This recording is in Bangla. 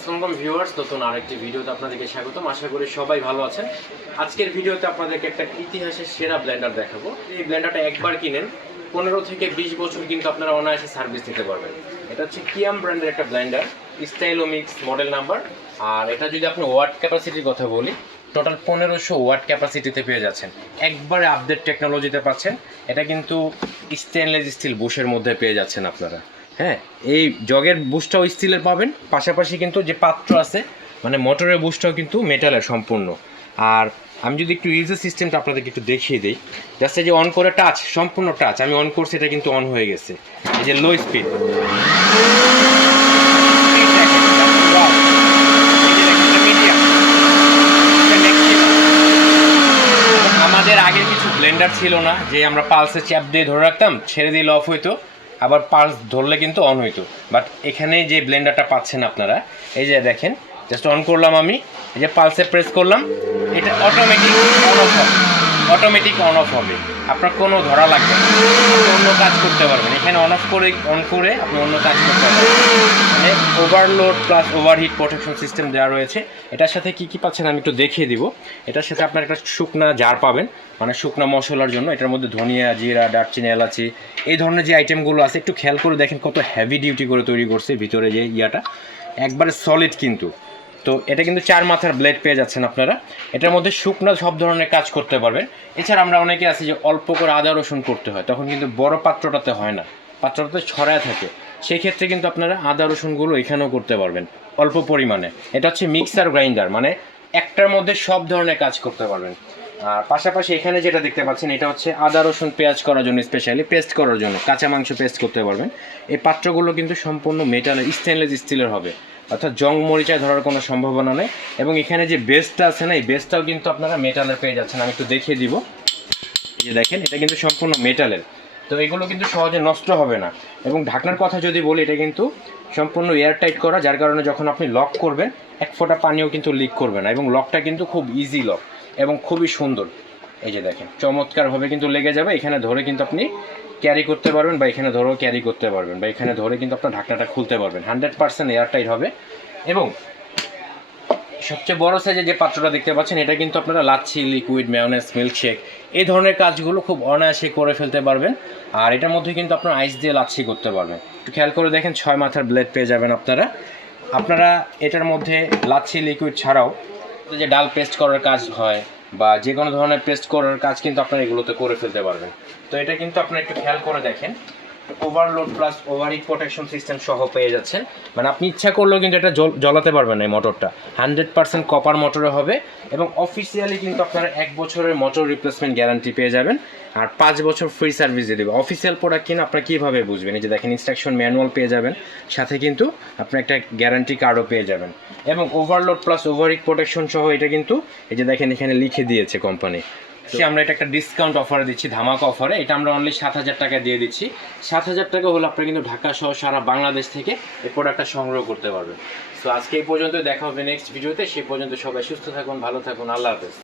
আসসালামু আলাইকুম ভিউয়ার্স, নতুন আরেকটি ভিডিওতে আপনাদেরকে স্বাগতম। আশা করি সবাই ভালো আছেন। আজকের ভিডিওতে আপনাদেরকে একটা ইতিহাসের সেরা ব্লেন্ডার দেখাবো। এই ব্লেন্ডারটা একবার কিনেন 15 থেকে 20 বছর কিন্তু আপনারা অনায়াসে সার্ভিস দিতে পারবেন। এটা হচ্ছে কিয়াম ব্র্যান্ডের একটা ব্লেন্ডার, স্টাইলোমিক্স মডেল নাম্বার। আর এটা যদি আপনি ওয়াট ক্যাপাসিটির কথা বলি, টোটাল 1500 ওয়াট ক্যাপাসিটিতে পেয়ে যাচ্ছেন। একবারে আপডেট টেকনোলজিতে পাচ্ছেন। এটা কিন্তু স্টেনলেস স্টিল বুশের মধ্যে পেয়ে যাচ্ছেন আপনারা। হ্যাঁ, এই জগের বুশটাও স্টিলের পাবেন, পাশাপাশি কিন্তু যে পাত্র আছে মানে মোটরের বুশটাও কিন্তু মেটালের সম্পূর্ণ। আর আমি যদি একটু ইউজার সিস্টেমটা আপনাদেরকে একটু দেখিয়ে দিই, জাস্ট এই যে অন করে টাচ, সম্পূর্ণ টাচ আমি অন করছি, এটা কিন্তু অন হয়ে গেছে। এই যে লো স্পিড, আমাদের আগে কিছু ব্লেন্ডার ছিল না যে আমরা পালসে চ্যাপ দিয়ে ধরে রাখতাম, ছেড়ে দিলে অফ হইতো, আবার পালস ধরলে কিন্তু অন হইতো। বাট এখানে যে ব্লেন্ডারটা পাচ্ছেন আপনারা, এই যে দেখেন, জাস্ট অন করলাম আমি, এই যে পালসে প্রেস করলাম, এটা অটোমেটিক অন অফ হবে, অটোমেটিক অন অফ হবে। আপনার কোনো ধরা লাগবে না, অন্য কাজ করতে পারবেন। এখানে অন অফ করে অন করে আপনি অন্য কাজ করতে পারবেন। মানে overload plus overheat protection system দেওয়া রয়েছে। এটার সাথে কি কি পাচ্ছেন আমি একটু দেখিয়ে দিব। এটার সাথে আপনার একটা শুকনা জার পাবেন, মানে শুকনো মশলার জন্য। এটার মধ্যে ধনিয়া, জিরা, দারচিনি, এলাচি, এই ধরনের যে আইটেমগুলো আছে একটু খেয়াল করে দেখেন কত হেভি ডিউটি করে তৈরি করছে। ভিতরে যে ইয়াটা একবারে সলিড কিন্তু। তো এটা কিন্তু 4 মাথার ব্লেড পেয়ে যাচ্ছেন আপনারা। এটার মধ্যে শুকনো সব ধরনের কাজ করতে পারবেন। এছাড়া আমরা অনেকে আছি যে অল্প করে আদা রসুন করতে হয়, তখন কিন্তু বড় পাত্রটাতে হয় না, পাত্রটাতে ছড়ায় থাকে। সেই ক্ষেত্রে কিন্তু আপনারা আদা রসুনগুলো এখানেও করতে পারবেন অল্প পরিমাণে। এটা হচ্ছে মিক্সার গ্রাইন্ডার, মানে একটার মধ্যে সব ধরনের কাজ করতে পারবেন। আর পাশাপাশি এখানে যেটা দেখতে পাচ্ছেন, এটা হচ্ছে আদা রসুন পেঁয়াজ করার জন্য, স্পেশালি পেস্ট করার জন্য, কাঁচা মাংস পেস্ট করতে পারবেন। এই পাত্রগুলো কিন্তু সম্পূর্ণ মেটালের, স্টেনলেস স্টিলের হবে, অর্থাৎ জং মরিচায় ধরার কোনো সম্ভাবনা নেই। এবং এখানে যে বেসটা আছে না, এই বেসটাও কিন্তু আপনারা মেটালের পেয়ে যাচ্ছেন। আমি একটু দেখিয়ে দিব, এই যে দেখেন, এটা কিন্তু সম্পূর্ণ মেটালের। তো এগুলো কিন্তু সহজে নষ্ট হবে না। এবং ঢাকনার কথা যদি বলি, এটা কিন্তু সম্পূর্ণ এয়ার টাইট করা, যার কারণে যখন আপনি লক করবেন এক ফোঁটা পানিও কিন্তু লিক করবে না। এবং লকটা কিন্তু খুব ইজি লক এবং খুবই সুন্দর। এই যে দেখেন, চমৎকারভাবে কিন্তু লেগে যাবে। এখানে ধরে কিন্তু আপনি ক্যারি করতে পারবেন, বা এখানে ধরেও ক্যারি করতে পারবেন, বা এখানে ধরে কিন্তু আপনার ঢাকনাটা খুলতে পারবেন। 100% এয়ার টাইট হবে। এবং সবচেয়ে বড় সাইজে যে পাত্রটা দেখতে পাচ্ছেন, এটা কিন্তু আপনারা লাচ্ছি, লিকুইড, মেয়োনেজ, মিল্কশেক এই ধরনের কাজগুলো খুব অনায়াসে করে ফেলতে পারবেন। আর এটার মধ্যে কিন্তু আপনারা আইস দিয়ে লাচ্ছি করতে পারবেন। একটু খেয়াল করে দেখেন, 6 মাথার ব্লেড পেয়ে যাবেন আপনারা এটার মধ্যে লাচ্ছি লিকুইড ছাড়াও যে ডাল পেস্ট করার কাজ হয়, বা যে কোনো ধরনের পেস্ট করার কাজ কিন্তু আপনারা এগুলোতে করে ফেলতে পারবেন। তো এটা কিন্তু আপনারা একটু খেয়াল করে দেখেন, overload plus overheat protection system সহ পেয়ে যাচ্ছেন। মানে আপনি ইচ্ছা করলেও কিন্তু এটা জ্বলাতে পারবেন না। এই মোটরটা 100% কপার মোটরে হবে। এবং অফিসিয়ালি কিন্তু আপনারা 1 বছরের মোটর রিপ্লেসমেন্ট গ্যারান্টি পেয়ে যাবেন, আর 5 বছর ফ্রি সার্ভিস দিয়ে দেবে। অফিসিয়াল প্রোডাক্ট কিনা আপনারা কীভাবে বুঝবেন? এই যে দেখেন, ইনস্ট্রাকশন ম্যানুয়াল পেয়ে যাবেন, সাথে কিন্তু আপনি একটা গ্যারান্টি কার্ডও পেয়ে যাবেন। এবং ওভারলোড প্লাস ওভারহিট প্রোটেকশন সহ এটা কিন্তু এই যে দেখেন এখানে লিখে দিয়েছে কোম্পানি। আমরা এটা একটা ডিসকাউন্ট অফারে দিচ্ছি, ধামাকা অফারে। এটা আমরা অনলি 7,000 টাকা দিয়ে দিচ্ছি। 7,000 টাকা হলে আপনারা কিন্তু ঢাকা সহ সারা বাংলাদেশ থেকে এই প্রোডাক্টটা সংগ্রহ করতে পারবেন। তো আজকে এই পর্যন্ত, দেখা হবে নেক্সট ভিডিওতে। সেই পর্যন্ত সবাই সুস্থ থাকুন, ভালো থাকুন, আল্লাহ হাফেজ।